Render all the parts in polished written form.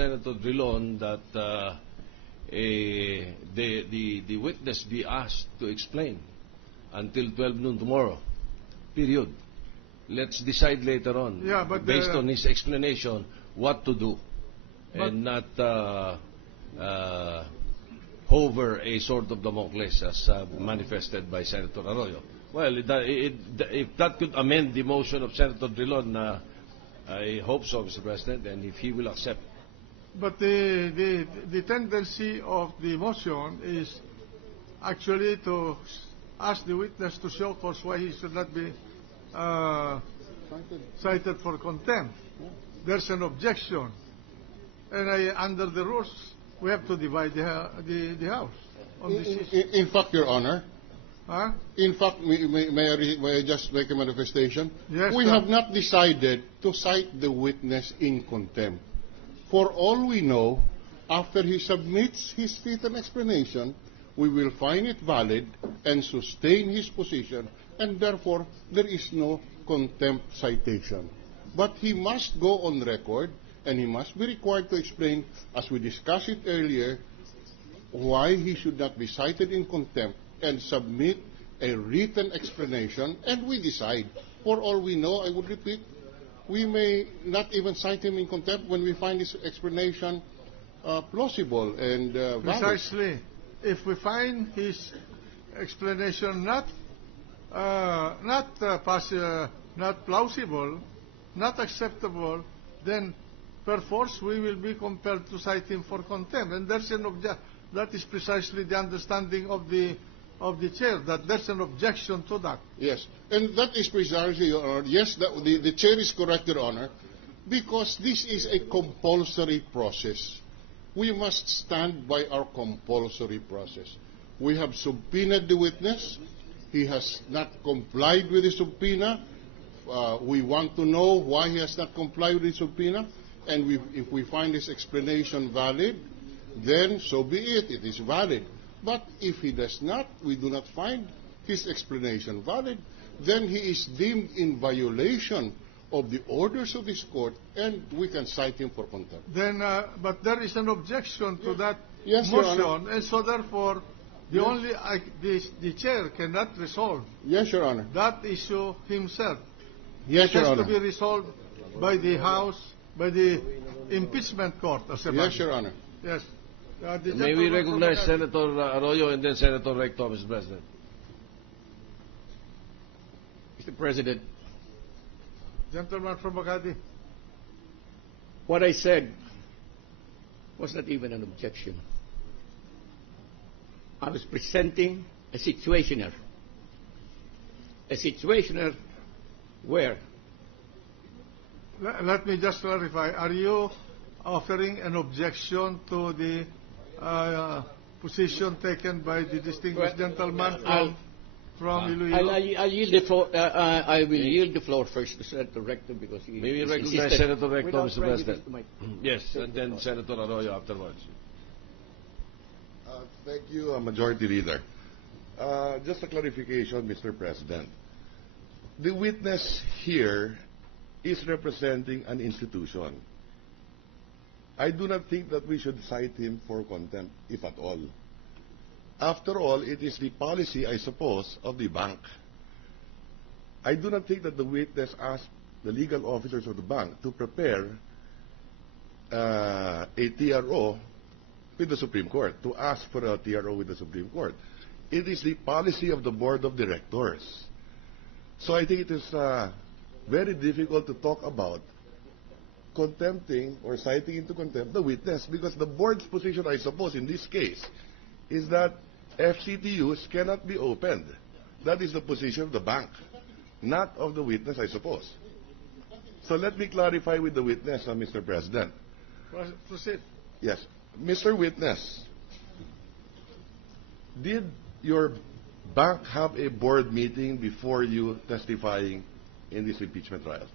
Senator Drilon that the witness be asked to explain until 12 noon tomorrow. Period. Let's decide later on, Yeah, but based on his explanation, what to do, and not hover a sort of Damocles as manifested by Senator Arroyo. Well, if that could amend the motion of Senator Drilon, I hope so, Mr. President, and if he will accept. But the tendency of the motion is actually to ask the witness to show cause why he should not be cited for contempt. There's an objection, and under the rules, we have to divide the House on this issue. In fact, Your Honor, Huh? in fact, may I just make a manifestation? Yes, we sir. have not decided to cite the witness in contempt. For all we know, after he submits his written explanation, we will find it valid and sustain his position, and therefore there is no contempt citation. But he must go on record, and he must be required to explain, as we discussed it earlier, why he should not be cited in contempt and submit a written explanation, and we decide. For all we know, I would repeat, we may not even cite him in contempt when we find his explanation plausible and valid. Precisely. If we find his explanation not plausible, not acceptable, then perforce we will be compelled to cite him for contempt. And there's an that is precisely the understanding of the chair, that there's an objection to that. Yes, and that is precisely, Your Honor. Yes, the chair is correct, Your Honor, because this is a compulsory process. We must stand by our compulsory process. We have subpoenaed the witness. He has not complied with the subpoena. We want to know why he has not complied with the subpoena, and if we find his explanation valid, then so be it. It is valid. But if he does not, we do not find his explanation valid, then he is deemed in violation of the orders of this court, and we can cite him for contempt. Then, but there is an objection to that Yes, Your Honor. motion, and so therefore, the chair cannot resolve Yes, Your Honor. that issue himself. Yes, It Your has Honor. to be resolved by the House, by the impeachment court as a Yes, body. Your Honor. Yes. May we recognize Senator Arroyo and then Senator Recto, Mr. President. Mr. President, Gentleman from Makati. what I said was not even an objection. I was presenting a situationer. A situationer where Let me just clarify. Are you offering an objection to the position taken by the distinguished gentleman from Iloilo? I'll yield the floor. I will yield the floor first to Senator Recto because he May we is recognize insisted. Senator Recto, Without Mr. prejudice President? to my- Yes, and then Senator Arroyo afterwards. Thank you, Majority Leader. Just a clarification, Mr. President. The witness here is representing an institution. I do not think that we should cite him for contempt, if at all. After all, it is the policy, I suppose, of the bank. I do not think that the witness asked the legal officers of the bank to prepare a TRO with the Supreme Court, to ask for a TRO with the Supreme Court. It is the policy of the Board of Directors. So I think it is very difficult to talk about contempting or citing into contempt the witness, because the board's position, I suppose, in this case, is that FCTUs cannot be opened. That is the position of the bank, not of the witness, I suppose. So let me clarify with the witness, Mr. President. Proceed. Yes. Mr. Witness, did your bank have a board meeting before you testifying in this impeachment trial?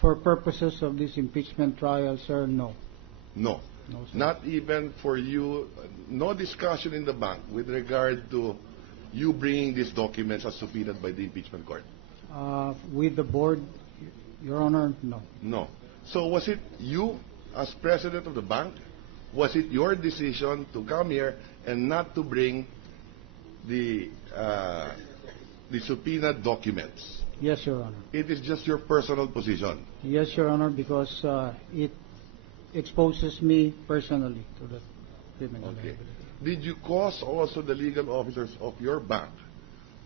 For purposes of this impeachment trial, sir, no. No. No, sir. Not even for you, no discussion in the bank with regard to you bringing these documents as subpoenaed by the impeachment court? With the board, Your Honor, no. No. So was it you as president of the bank, was it your decision to come here and not to bring the subpoenaed documents? Yes, Your Honor. It is just your personal position. Yes, Your Honor, because it exposes me personally to the criminal Okay. liability. Did you cause also the legal officers of your bank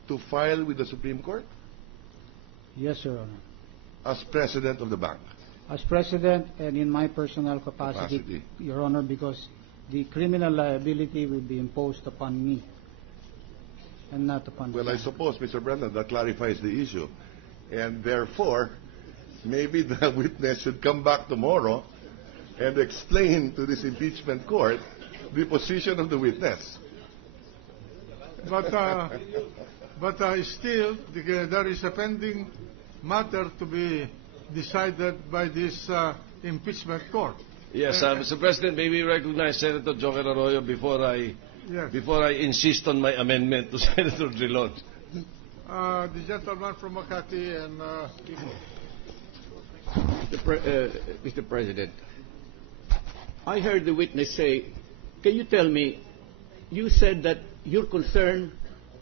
to file with the Supreme Court Yes, Your Honor. as president of the bank? As president and in my personal capacity, Your Honor, because the criminal liability will be imposed upon me and not upon the Well, I bank. suppose, Mr. Brennan, that clarifies the issue. And therefore, maybe the witness should come back tomorrow and explain to this impeachment court the position of the witness. But still, there is a pending matter to be decided by this impeachment court. Yes, Mr. President, may we recognize Senator Joker Arroyo before I insist on my amendment to Senator Drilon. The gentleman from Makati and Mr. President, I heard the witness say, can you tell me, you said that you're concerned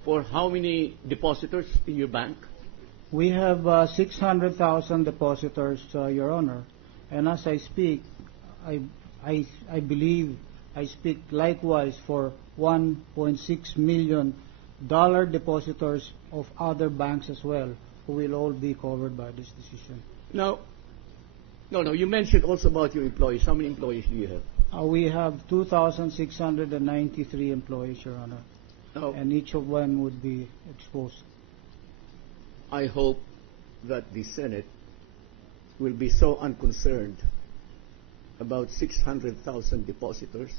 for how many depositors in your bank? We have 600,000 depositors, Your Honor, and as I speak, I believe I speak likewise for $1.6 million depositors of other banks as well, who will all be covered by this decision. Now, no, you mentioned also about your employees. How many employees do you have? We have 2,693 employees, Your Honor, Now, and each of them would be exposed. I hope that the Senate will be so unconcerned about 600,000 depositors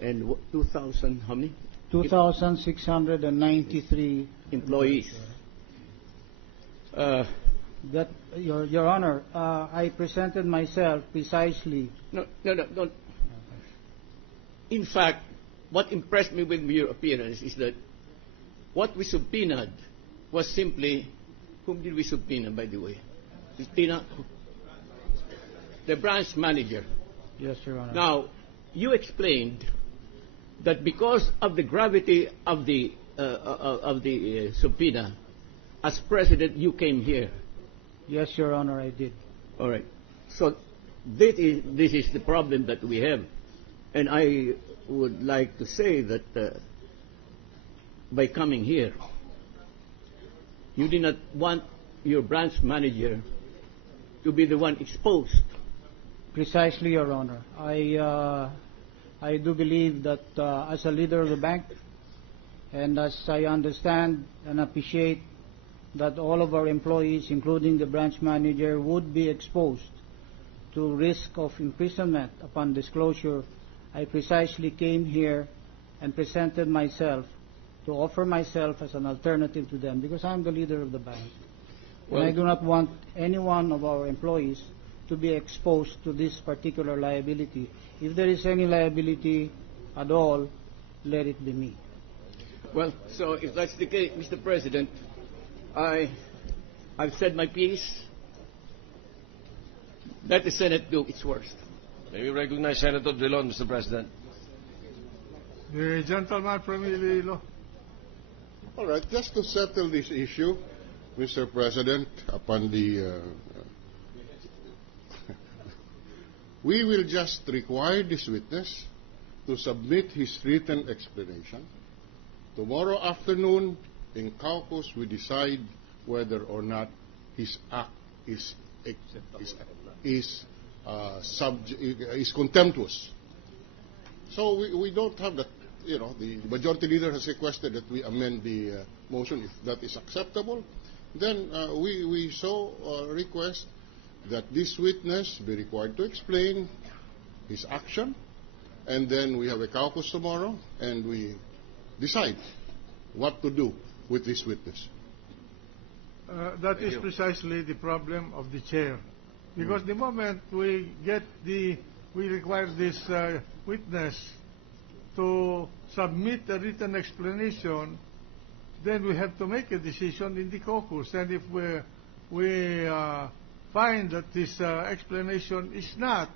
and 2,000, how many? 2,693 Employees. That, Your Honor, I presented myself precisely. No. In fact, what impressed me with your appearance is that what we subpoenaed was simply, whom did we subpoena, by the way? Subpoena the branch manager. Yes, Your Honor. Now, you explained that because of the gravity of the subpoena, as president, you came here. Yes, Your Honor, I did. All right. So this is the problem that we have, and I would like to say that by coming here, you did not want your branch manager to be the one exposed. Precisely, Your Honor. I do believe that as a leader of the bank, and as I understand and appreciate that all of our employees, including the branch manager, would be exposed to risk of imprisonment upon disclosure, I precisely came here and presented myself to offer myself as an alternative to them, because I'm the leader of the bank. Well, and I do not want any one of our employees to be exposed to this particular liability. If there is any liability at all, let it be me. well, so if that's the case, Mr. President, I've said my piece. Let the Senate do its worst. May we recognize Senator Drilon, Mr. President. the gentleman from Iloilo. All right, just to settle this issue, Mr. President, upon the we will just require this witness to submit his written explanation. Tomorrow afternoon, in caucus, we decide whether or not his act is contemptuous. So we don't have that. You know, the majority leader has requested that we amend the motion. If that is acceptable, then we so request that this witness be required to explain his action, and then we have a caucus tomorrow, and we decide what to do with this witness. That is precisely the problem of the chair. Because the moment we require this witness to submit a written explanation, then we have to make a decision in the caucus. And if we find that his explanation is not